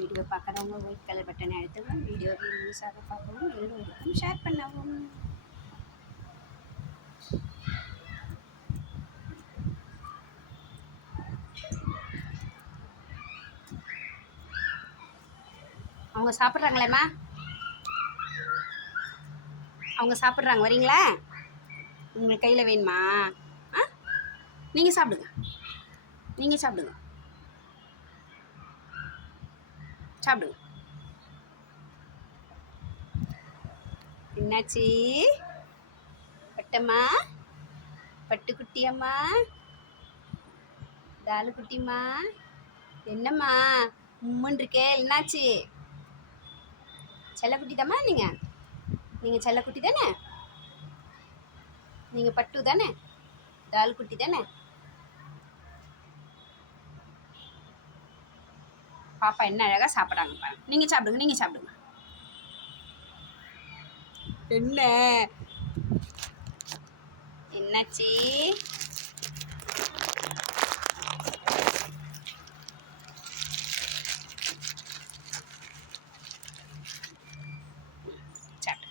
Video பார்க்குறவங்க white colour பட்டனை அழுத்தவும் வீடியோ முழுசாக பார்க்கவும் எல்லோருக்கும் ஷேர் பண்ணவும். அவங்க சாப்பிட்றாங்களேம்மா? அவங்க சாப்பிட்றாங்க வரீங்களா? உங்களுக்கு கையில் வேணுமா? ஆ? நீங்கள் சாப்பிடுங்க. நீங்கள் சாப்பிடுங்க. சாப்பிடுங்க என்னாச்சு? பட்டம்மா? பட்டுக்குட்டியம்மா? டாலு குட்டிம்மா என்னம்மா? உம்முன்னு இருக்கே என்னாச்சு? செல்லக்குட்டி தாம்மா நீங்கள் நீங்கள் செல்லக்குட்டி தானே? நீங்கள் பட்டு தானே? டால் குட்டி தானே? பாப்பா என்ன அழகாக சாப்பிட்றாங்க பாருங்க. நீங்கள் சாப்பிடுங்க நீங்கள் சாப்பிடுங்க. என்ன? என்னாச்சு? சாப்பிடு.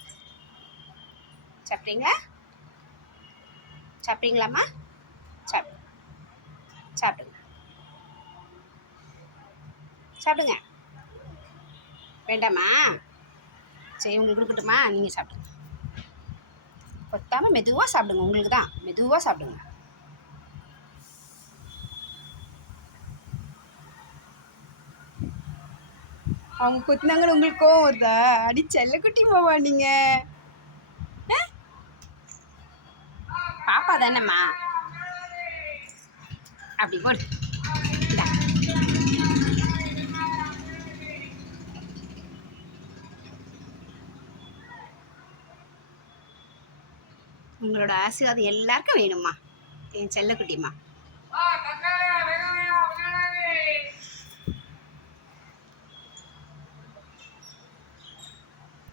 சாப்பிட்றீங்களா சாப்பிட்றீங்களாம்மா சாப்பிடு சாப்பிடுங்க சாப்பிடுங்க. வேண்டாமா? சரி உங்களுக்கு கொடுக்கட்டுமா? நீங்கள் சாப்பிடுங்க. கொத்தாமல் மெதுவாக சாப்பிடுங்க உங்களுக்கு தான். மெதுவாக சாப்பிடுங்க. அவங்க கொத்தினாங்கன்னு உங்களுக்கு கோவம் வருதா? அடி செல்லக்குட்டி போவா நீங்கள் பாப்பா தானேம்மா. அப்படி போடு. உங்களோட ஆசீர்வாதம் எல்லாருக்கும் வேணும்மா. என் செல்லக்குட்டிம்மா.